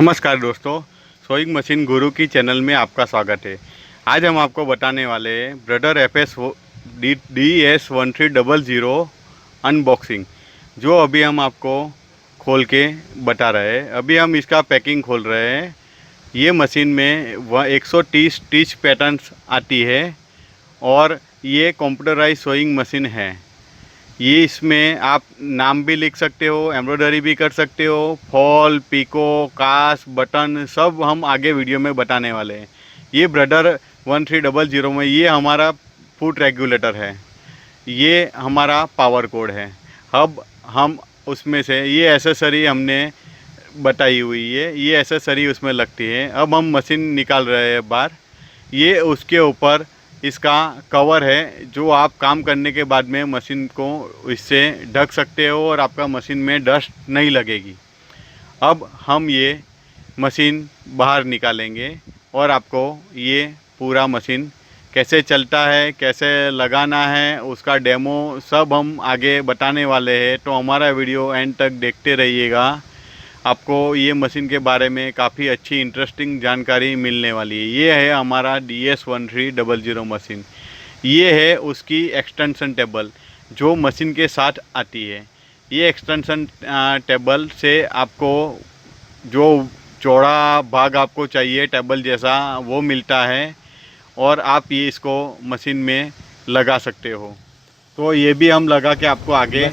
नमस्कार दोस्तों, sowing machine गुरु की चैनल में आपका स्वागत है। आज हम आपको बताने वाले हैं ब्रदर FS DS1300 अनबॉक्सिंग, जो अभी हम आपको खोल के बता रहे हैं। अभी हम इसका पैकिंग खोल रहे हैं। ये मशीन में 130 स्टिच पैटर्न्स आती है और ये कंप्यूटराइज सोइंग मशीन है। ये इसमें आप नाम भी लिख सकते हो, एम्ब्रॉयडरी भी कर सकते हो, फॉल, पिको, कास, बटन सब हम आगे वीडियो में बताने वाले हैं। ये ब्रदर 1300 में ये हमारा फुट रेगुलेटर है, ये हमारा पावर कोड है। अब हम उसमें से ये एसेसरी हमने बताई हुई है, ये एसेसरी उसमें लगती है। अब हम मशीन निकाल रहे हैं बाहर। ये उसके ऊपर इसका कवर है, जो आप काम करने के बाद में मशीन को इससे ढक सकते हो और आपका मशीन में डस्ट नहीं लगेगी। अब हम ये मशीन बाहर निकालेंगे और आपको ये पूरा मशीन कैसे चलता है, कैसे लगाना है, उसका डेमो सब हम आगे बताने वाले हैं। तो हमारा वीडियो एंड तक देखते रहिएगा। आपको ये मशीन के बारे में काफ़ी अच्छी इंटरेस्टिंग जानकारी मिलने वाली है। ये है हमारा DS1300 मशीन। ये है उसकी एक्सटेंशन टेबल जो मशीन के साथ आती है। ये एक्सटेंशन टेबल से आपको जो चौड़ा भाग आपको चाहिए टेबल जैसा वो मिलता है और आप ये इसको मशीन में लगा सकते हो। तो ये भी हम लगा के आपको आगे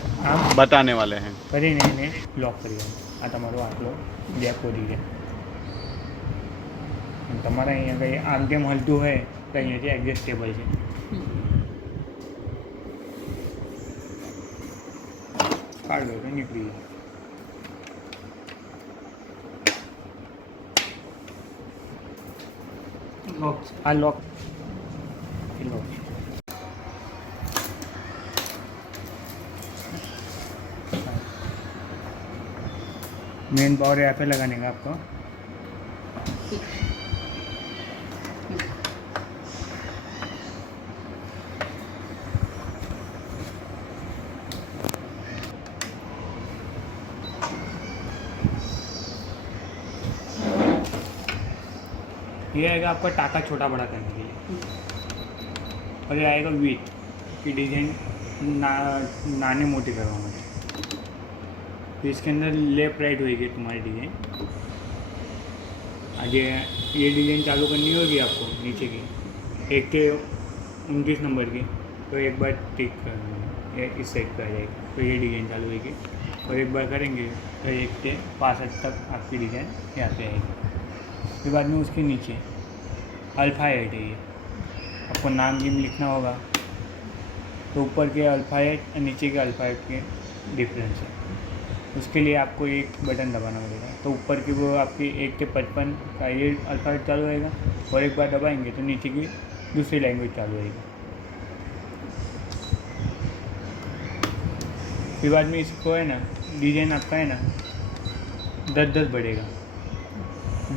बताने वाले हैं। કરીને લોક કરી આ તમારો આટલો ગેપ પડી જાય અને તમારે અહીંયા કંઈ આમ તેમ હલતું હોય તો અહીંયાથી એડજસ્ટેબલ છે. કાઢ દો તો નીકળી જાય. આ લોક मेन पावर यहाँ पे लगाने का आपको. ये आएगा आपका टाका छोटा बड़ा करने के लिए और ये आएगा वीट की डिजाइन नाने मोटी करवाने के. तो इसके अंदर लेफ्ट राइट होगी तुम्हारी डिज़ाइन. आगे ये डिज़ाइन चालू करनी होगी आपको नीचे की 1 से 29 नंबर की. तो एक बार टिक कर इस साइड पे आ जाएगी तो ये डिज़ाइन चालू होगी और एक बार करेंगे तो 1 से 65 तक आपकी डिज़ाइन यहाँ पे आएगी. फिर बाद में उसके नीचे अल्फ़ा 8 है. ये आपको नाम गिम लिखना होगा तो ऊपर के अल्फ़ा 8 और नीचे के अल्फ़ा 8 के डिफरेंस है. उसके लिए आपको एक बटन दबाना पड़ेगा. तो ऊपर की वो आपकी 1 से 55 का ये अल्फ़ाबेट चालू होएगा और एक बार दबाएंगे तो नीचे की दूसरी लैंग्वेज चालू होएगी. फिर बाद में इसको है ना डिज़ाइन आपका है ना 10-10 बढ़ेगा,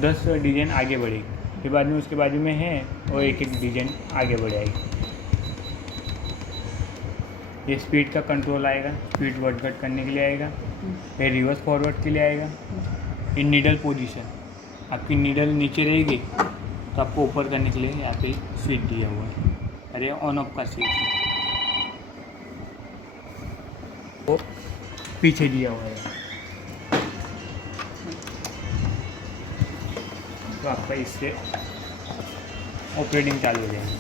10 डिज़ाइन आगे बढ़ेगी. फिर बाद में उसके बाजू में है और एक डिज़ाइन आगे बढ़ जाएगी. ये स्पीड का कंट्रोल आएगा, स्पीड वर्ड कट करने के लिए आएगा. ये रिवर्स फॉरवर्ड के लिए आएगा. ये नीडल पोजीशन, आपकी नीडल नीचे रहेगी तो आपको ऊपर करने के लिए यहाँ पे स्विच दिया हुआ है. अरे ऑन ऑफ का स्विच वो पीछे दिया हुआ है. तो आपका इससे ऑपरेटिंग चालू हो जाएगी.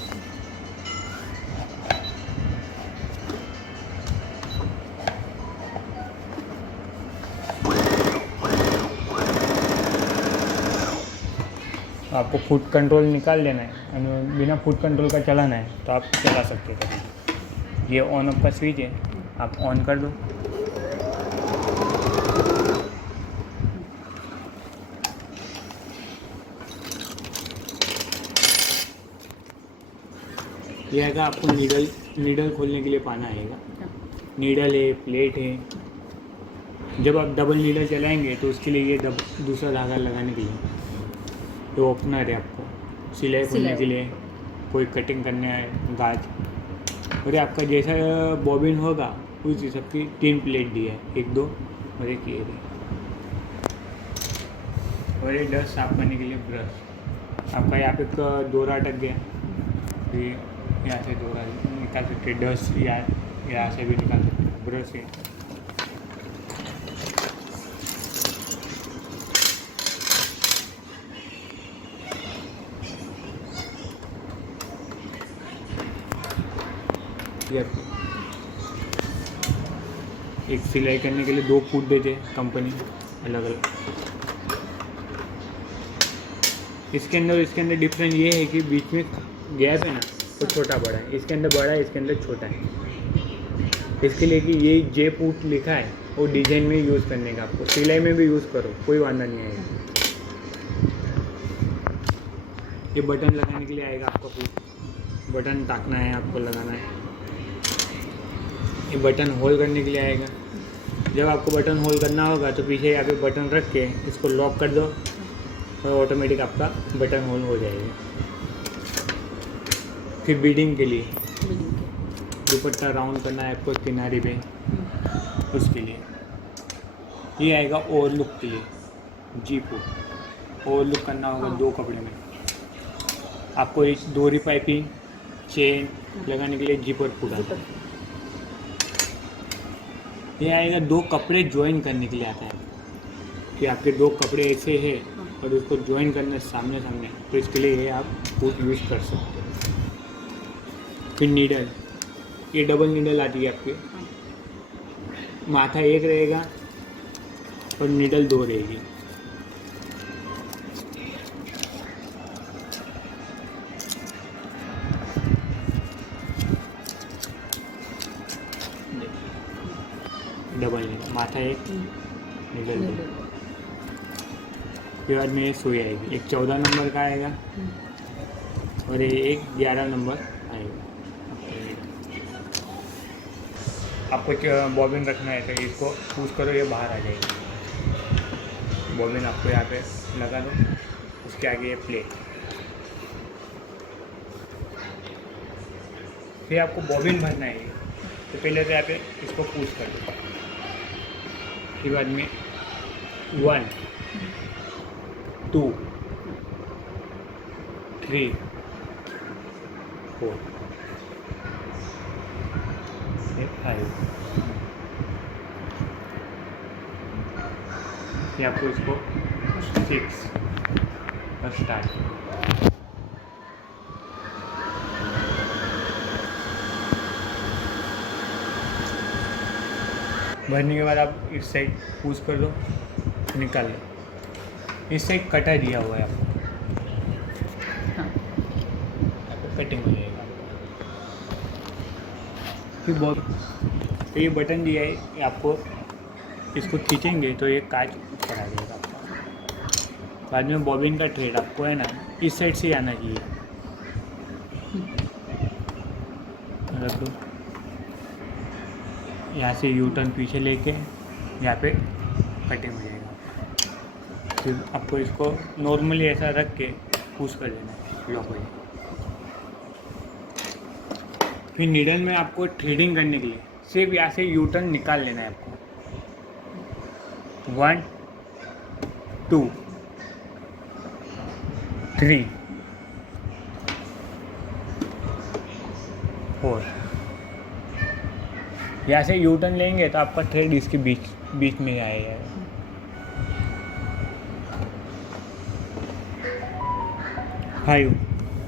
आपको फुट कंट्रोल निकाल लेना है और बिना फुट कंट्रोल का चलाना है तो आप चला सकते हो. ये ऑन ऑफ का स्विच है, आप ऑन कर दो. ये आएगा आपको नीडल खोलने के लिए पाना आएगा. नीडल है, प्लेट है. जब आप डबल नीडल चलाएंगे तो उसके लिए ये दूसरा धागा लगाने के लिए तो ओपनर है. आपको सिलाई खोलने के लिए, कोई कटिंग करने है गाज, और आपका जैसा बॉबिन होगा उस हिसाब की 3 प्लेट दी है, 1, 2 और एक ये. और ये डस्ट साफ करने के लिए ब्रश। आपका यहाँ पे डोरा अटक गया, तो ये यहाँ से डोरा निकाल सकते, डस्ट यहाँ से भी निकाल सकते ब्रश से। एक सिलाई करने के लिए 2 फुट देते कंपनी अलग अलग। इसके अंदर डिफरेंस ये है कि बीच में गैप है ना, तो छोटा बड़ा है, इसके अंदर बड़ा है, इसके अंदर छोटा है। इसके लिए कि ये जे पुट लिखा है वो डिजाइन में यूज़ करने का, आपको सिलाई में भी यूज़ करो, कोई वादा नहीं आएगा। ये बटन लगाने के लिए आएगा आपका पुट, बटन टाकना है आपको, लगाना है। ये बटन होल्ड करने के लिए आएगा। जब आपको बटन होल्ड करना होगा तो पीछे यहाँ पे बटन रख के इसको लॉक कर दो और ऑटोमेटिक आपका बटन होल्ड हो जाएगा। फिर बीडिंग के लिए दुपट्टा राउंड करना है आपको किनारे पे, उसके लिए ये आएगा। ओवरलुक के लिए जीप ओवरलुक करना होगा 2 कपड़े में, आपको एक डोरी पाइपिंग चेन लगाने के लिए जीपर पूरा। ये आएगा 2 कपड़े ज्वाइन करने के लिए आता है, कि आपके 2 कपड़े ऐसे हैं और उसको ज्वाइन करना है सामने सामने, तो इसके लिए ये आप फुट यूज़ कर सकते हैं। फिर नीडल, ये डबल नीडल आती है आपके, माथा एक रहेगा और नीडल 2 रहेगी। डबल नीडल, माथा एक नीडल 2। फिर बाद में ये सुई आएगी, एक 14 नंबर का आएगा और ये एक 11 नंबर आएगा। आपको बॉबिन रखना है तो इसको पुश करो, ये बाहर आ जाएगी। बॉबिन आपको यहाँ पे लगा दो, उसके आगे ये प्लेट। फिर आपको बॉबिन भरना है, तो पहले तो यहाँ पे इसको पुश कर दो। फिर बाद में 1 2 3 4 5। फिर आपको इसको 6 और स्टार्ट। भरने के बाद आप इस साइड पुश कर दो, निकाल लो। इस साइड कटा दिया हुआ है आपको, कटिंग हो जाएगा। फिर बहुत तो ये बटन दिया है, ये आपको इसको खींचेंगे तो ये कांच ऊपर आ जाएगा आपका। बाद में बॉबिन का थ्रेड आपको है ना इस साइड से आना चाहिए, रख दो। यहाँ से यू टर्न पीछे लेके यहाँ पे कटिंग हो जाएगा। फिर आपको इसको नॉर्मली ऐसा रख के पुश कर देना है, लॉक हो जाएगा। फिर नीडल में आपको थ्रेडिंग करने के लिए सिर्फ यहाँ से यू टर्न निकाल लेना है आपको। 1 2 3 4। यहाँ से यू टर्न लेंगे तो आपका थ्रेड इसके बीच में आएगा। 5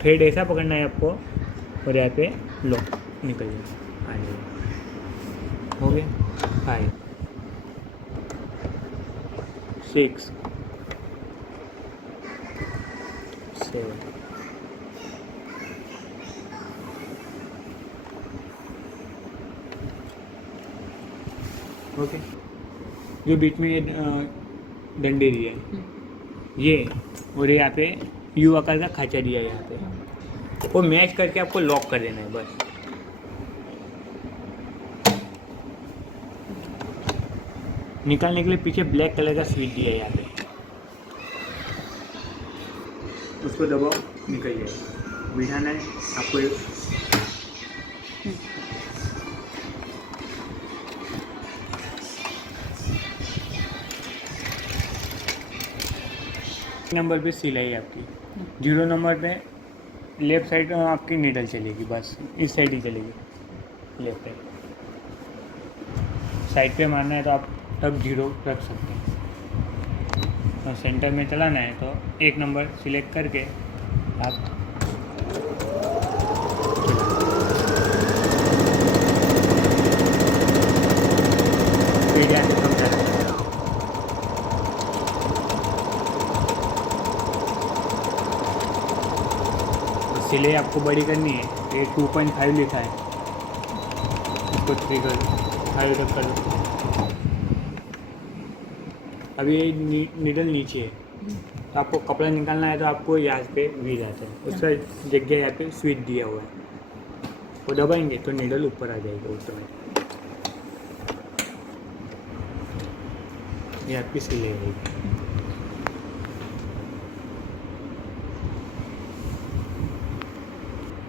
थ्रेड ऐसा पकड़ना है आपको और यहाँ पे लॉक निकल जाएगा, आ जाएगा। हो गया 5 6 7 ओके। जो बीच में ये डंडे दिए हैं ये, और यहाँ पे यू आकार का खांचा दिया है, यहाँ पे वो मैच करके आपको लॉक कर देना है बस। निकालने के लिए पीछे ब्लैक कलर का स्विच दिया है यहाँ पे, उसको दबाओ निकल जाएगा। बिठाना है आपको, नंबर पे सिलाई आपकी, 0 नंबर पे लेफ्ट साइड आपकी नीडल चलेगी, बस इस साइड ही चलेगी लेफ्ट साइड पे मारना है तो आप तब 0 रख सकते हैं, और सेंटर में चलाना है तो 1 नंबर सिलेक्ट करके आप मीडिया से कम चलाएं। सिलाई आपको बड़ी करनी है, ये 2.5 लिखा है, इसको 3 कर 5 तक कर दो। अभी ये नीडल नीचे है, तो आपको कपड़ा निकालना है तो आपको यहाँ पे वी जाता है, उसका जगह यहाँ पे स्विच दिया हुआ है, वो दबाएंगे तो नीडल ऊपर आ जाएगा ऑटोमेटिक। ये आपकी सिलाई है।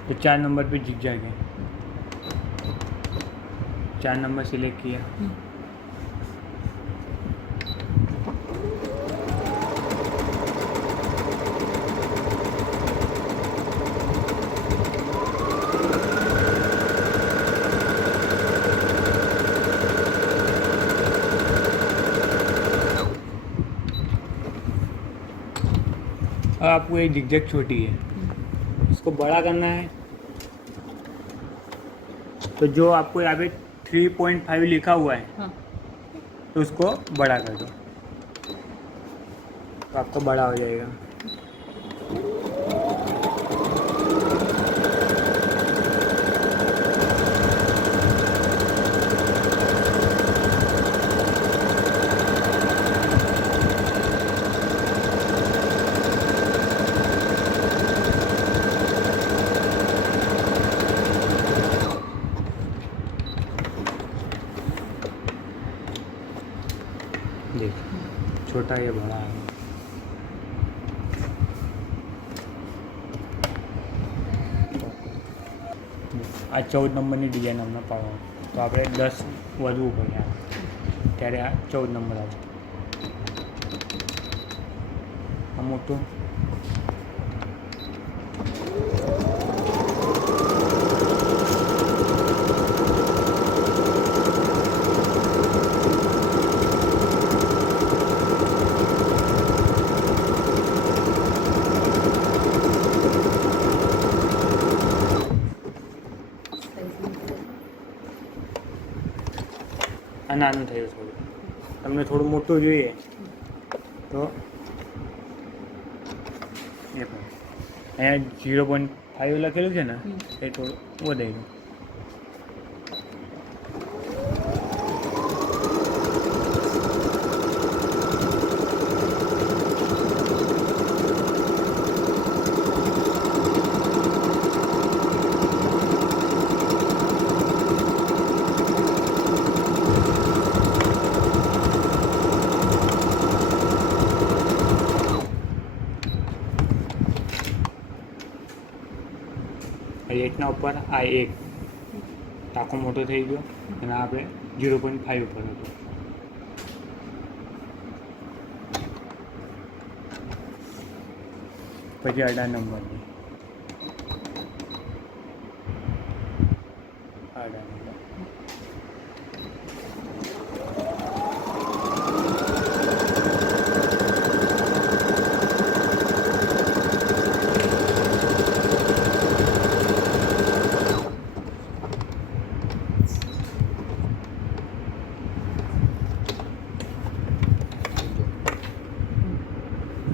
तो 4 नंबर पे जिग जाएंगे, 4 नंबर सिलेक्ट किया, और आपको ये जिगजैग छोटी है, इसको बड़ा करना है तो जो आपको यहाँ पे 3.5 लिखा हुआ है, हाँ। तो उसको बड़ा कर दो तो आपका बड़ा हो जाएगा। देखिए छोटा या बड़ा है। આ 14 નંબરની ડિઝાઇન અમને પાડવા, તો આપણે 10 વધવું પડે ત્યારે આ 14 નંબર આવે, આ મોટું આ નાનું થયું થોડું, તમને થોડું મોટું જોઈએ તો એ પણ અહીંયા 0.5 લખેલું છે ને એ થોડું વધારી દો। એટના ઉપર આ એક ટાંકો મોટો થઈ ગયો અને આપણે 0.5 ઉપર હતો, પછી 18 નંબરની 18 નંબર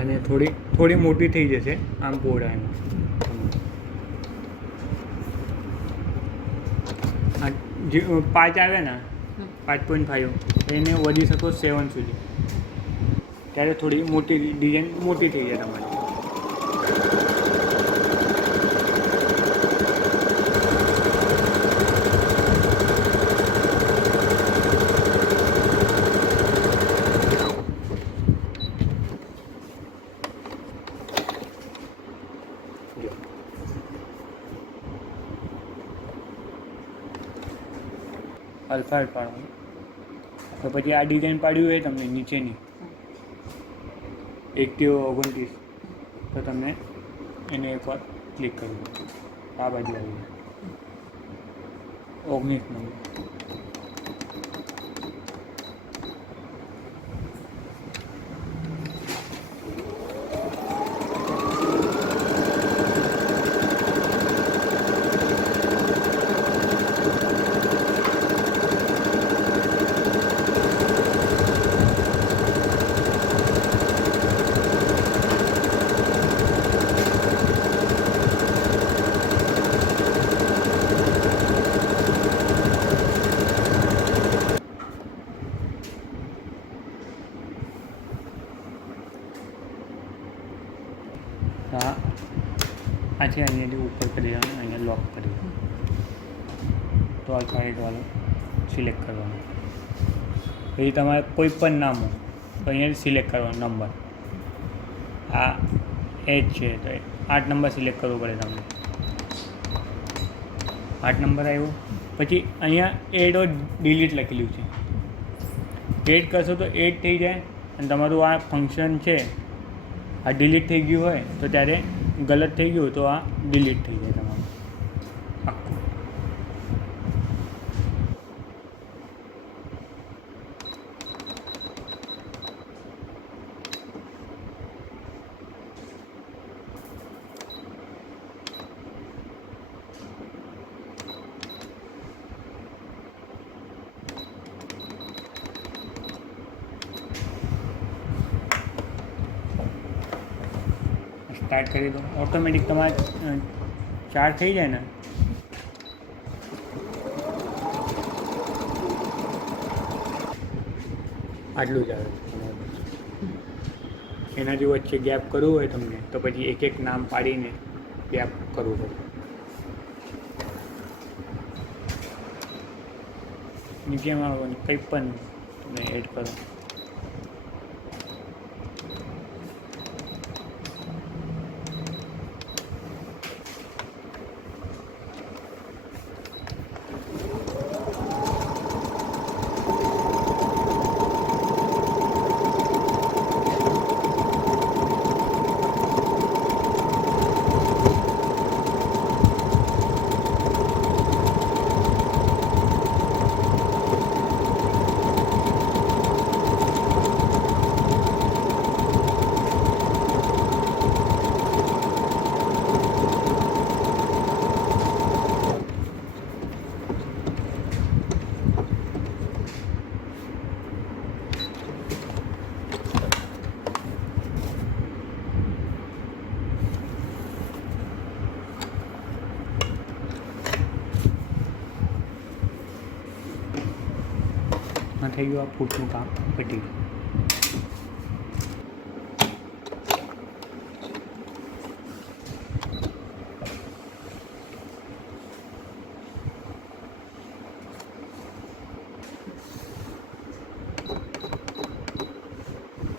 અને થોડી મોટી થઈ જશે આમ પહોળાઈમાં। આ જે 5 આવે ને 5.5 એને વધી શકો 7 સુધી, ત્યારે થોડી મોટી ડિઝાઇન મોટી થઈ જાય તમારી। અલ્ફા પાડવાનું, તો પછી આ ડિઝાઇન પાડ્યું હોય તમને નીચેની, 1 થી 29 તો તમને એને એકવાર ક્લિક કરી દો. આ બાજુ આવી જાય 19 નંબર. આ છે અહીંયાથી ઉપર કરી દેવાનું, અહીંયા લોક કરી દેવાનું. તો આ સાઈડવાળો સિલેક્ટ કરવાનો. પછી તમારે કોઈ પણ નામ હોય તો અહીંયાથી સિલેક્ટ કરવાનો નંબર. આ 8 છે તો 8 નંબર સિલેક્ટ કરવો પડે તમને. 8 નંબર આવ્યો પછી અહીંયા એડ ઓર ડિલીટ લખેલું છે. એડ કરશો તો એડ થઈ જાય અને તમારું આ ફંક્શન છે આ ડિલીટ થઈ ગયું હોય તો ત્યારે ગલત થઈ ગયું તો આ ડિલીટ થઈ જાય તમારું આખું. સ્ટાર્ટ કરી દો ઓટોમેટિક તમારે 4 થઈ જાય ને આટલું જ આવે. એના જો વચ્ચે ગેપ કરવું હોય તમને તો પછી એક એક નામ પાડીને ગેપ કરવું પડે. નીચેમાં કંઈ પણ તમે એડ કરો. થઈ ગયું આ ફૂટનું કામ પતી ગયું.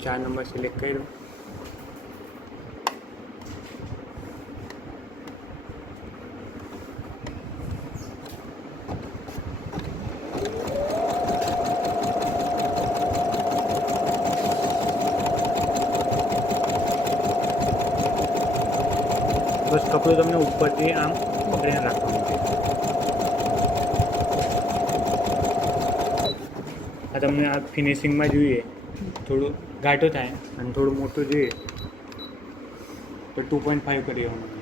ચાર નંબર સિલેક્ટ કર્યો. બસ કપડું તમને ઉપરથી આમ પકડીને રાખવાનું છે. આ તમને આ ફિનિશિંગમાં જોઈએ થોડું ઘાટો થાય અને થોડું મોટું જોઈએ તો 2.5 કરી દેવાનું.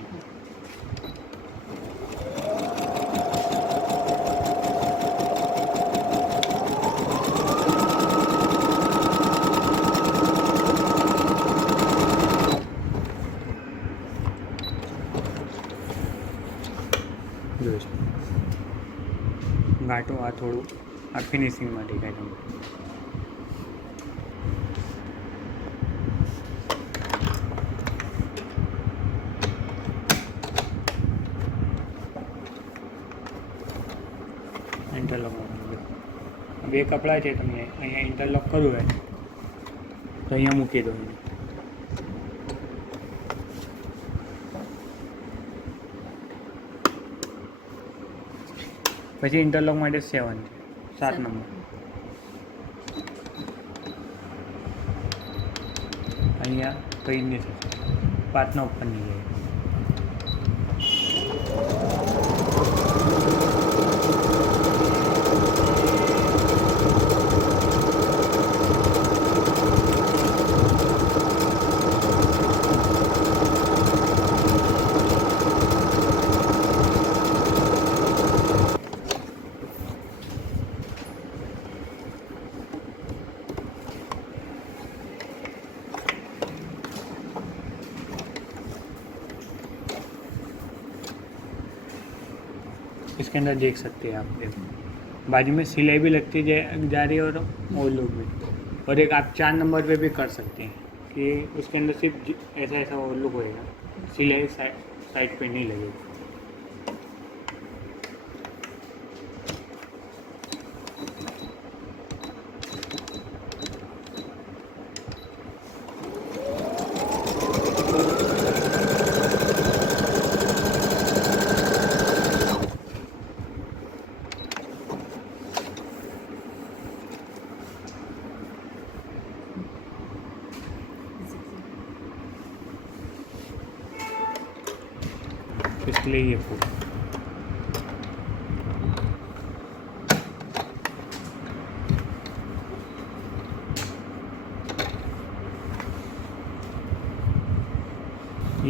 જોઈશ ઘાટો આ થોડું આ ફિનિશિંગમાં દેખાય તમને. ઇન્ટરલોક બે કપડાં છે તમને અહીંયા ઇન્ટરલોક કરવું હોય તો અહીંયા મૂકી દો. પછી ઇન્ટરલોક માટે 7 છે 7 નંબર અહીંયા કંઈ જ નહીં થશે, પાતના ઉપર નહીં જાય. इसके अंदर देख सकते हैं आप, देखो बाजू में सिलाई भी लगती जा रही है और वो लोग भी. और एक आप 4 नंबर पे भी कर सकते हैं कि उसके अंदर सिर्फ ऐसा ऐसा वो लुक होएगा, सिलाई साइड पे नहीं लगेगी. इसके लिए ये फूल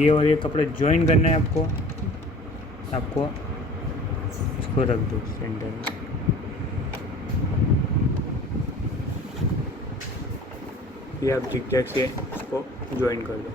ये और ये कपड़ा ज्वाइन करना है आपको इसको रख दो सेंटर में. ये आप जिग-जैग से इसको ज्वाइन कर दो.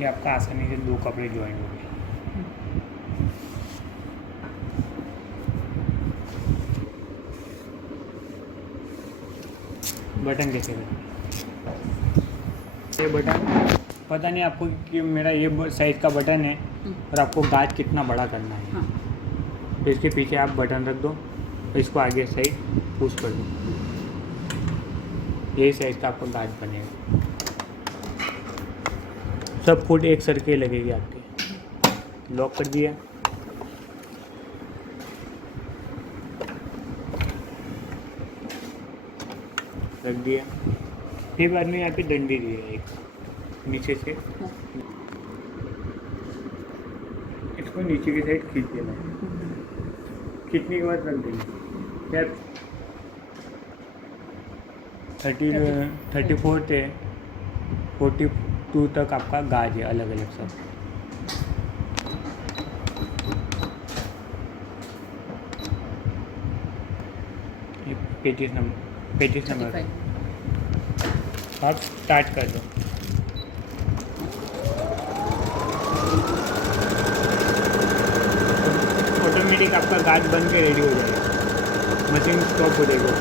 ये आपका आसानी से 2 कपड़े ज्वाइन हो गए. बटन कैसे करें? ये बटन पता नहीं आपको कि मेरा ये साइज़ का बटन है और आपको गाज कितना बड़ा करना है. हाँ. तो इसके पीछे आप बटन रख दो और इसको आगे साइड पुश कर दो. यही साइज़ का आपका गाज बनेगा. सब फुट एक सर के लगेगी आपके. लॉक कर दिया. रख दिया. फिर बाद में यहाँ पे डंडी दी है एक नीचे से. इसको नीचे की साइड खींच देना है. खींचने के बाद रख देंगे. यार 34 से 42 तक आपका गाज है अलग अलग सब. ये 35 नंबर आप स्टार्ट कर दो. ऑटोमेटिक आपका गाज बन के रेडी हो जाएगा. मशीन स्टॉप हो जाएगा.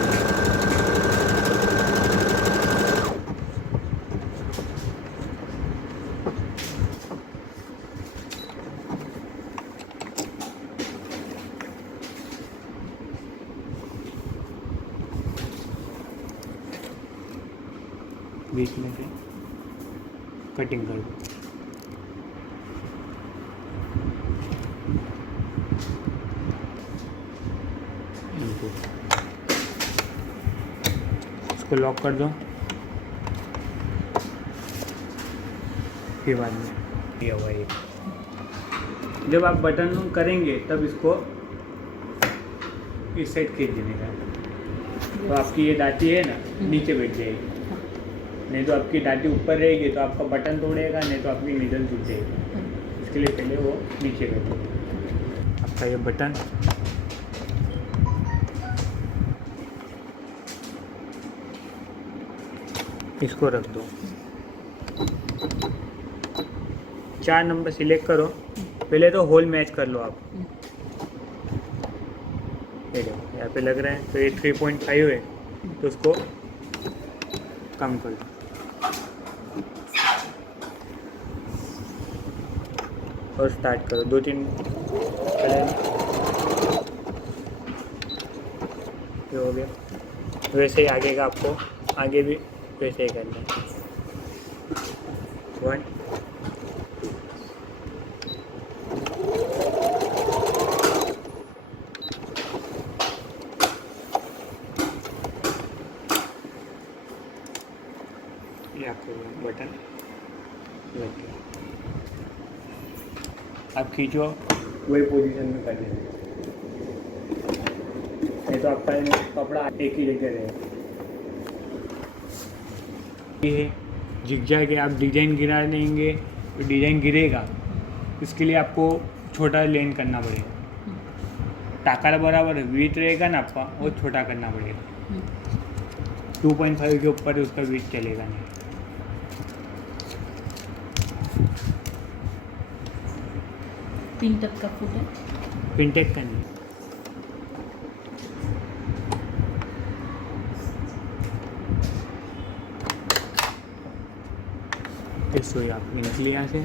बीच में से कटिंग कर दो. इसको लॉक कर दो. फिर बाद में दिया हुआ ये. जब आप बटन करेंगे तब इसको इस साइड खींच देने का. तो आपकी ये दाती है ना नीचे बैठ जाएगी. नहीं तो आपकी दाती ऊपर रहेगी तो आपका बटन तोड़ेगा, नहीं तो आपकी नीडल टूट जाएगी. इसके लिए पहले वो नीचे कर दो. आपका ये बटन इसको रख दो. 4 नंबर सिलेक्ट करो. पहले तो होल मैच कर लो आप. ये देखो यहाँ पे लग रहा है तो ये 3.5 है तो उसको कम कर दो और स्टार्ट करो 2-3 पहले ये हो गया। वैसे ही आगे का आपको आगे भी वैसे ही करना है। 1 ये आपको बटन लग गया। आप खींचो वही पोजीशन में कर देना, नहीं तो आपका कपड़ा एक ही जगह रहेगा। ये जिगजैग है, आप डिजाइन गिरा देंगे तो डिजाइन गिरेगा, इसके लिए आपको छोटा लेन करना पड़ेगा। टाका बराबर विथ रहेगा ना आपका, वो छोटा करना पड़ेगा। 2.5 के ऊपर उसका विथ चलेगा नहीं। पिन तक का फुट है। पिनटेक करनी इसको आप निकले यहाँ से।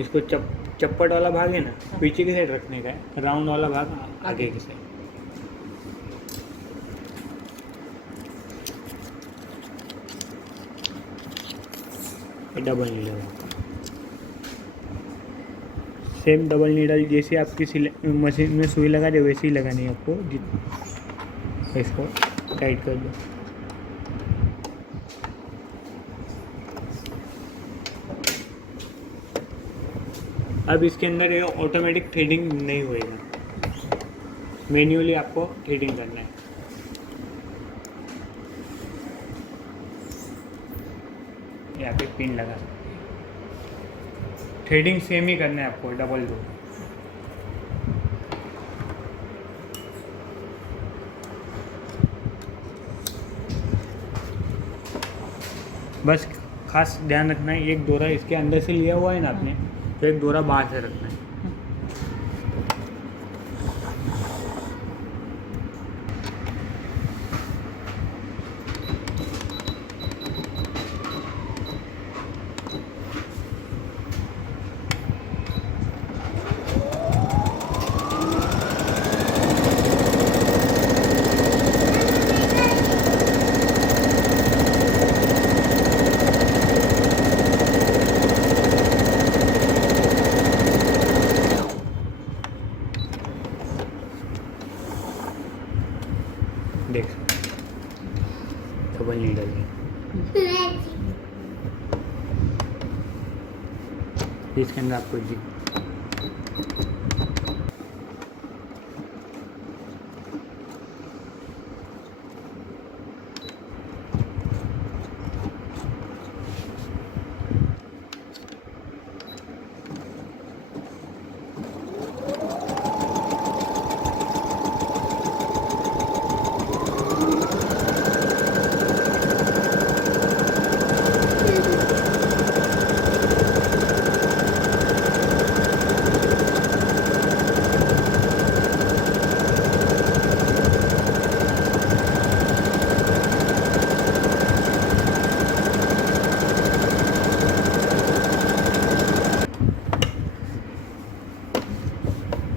इसको चप्पट वाला भाग है ना पीछे की साइड रखने का है, राउंड वाला भाग आगे की side. Double needle same double needle जैसे आपकी मशीन में सुई लगा दे वैसे ही लगानी है आपको। इसको टाइट कर दो। अब इसके अंदर ये ऑटोमेटिक थ्रेडिंग नहीं होएगा, मैन्युअली आपको थ्रेडिंग करना है। यहाँ पे पिन लगा सकते हैं। थ्रेडिंग सेम ही करना है आपको, डबल दो। बस खास ध्यान रखना है, एक डोरा इसके अंदर से लिया हुआ है ना आपने, तो एक डोरा बाहर से रखना है। देख डबल नीडल है। इसके अंदर आपको जी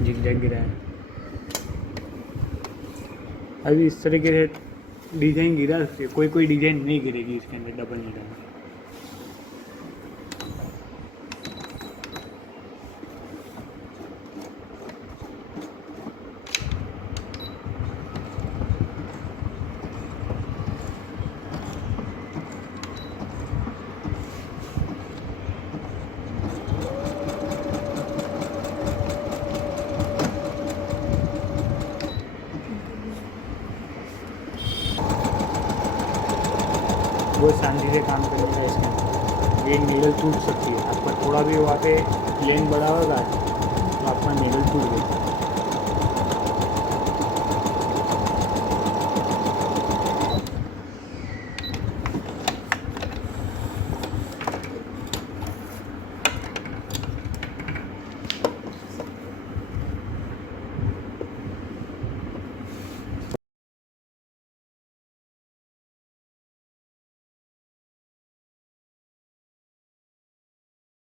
जिगजैग गिरा है। अभी इस तरीके से डिज़ाइन गिरा सकती है, कोई डिज़ाइन नहीं गिरेगी इसके अंदर डबल नीडल में। वो शांति से काम करेगा इसमें। ये नीडल टूट सकती है आपका, थोड़ा भी वहाँ पे लेन बड़ा होगा तो आपका नीडल टूट गया।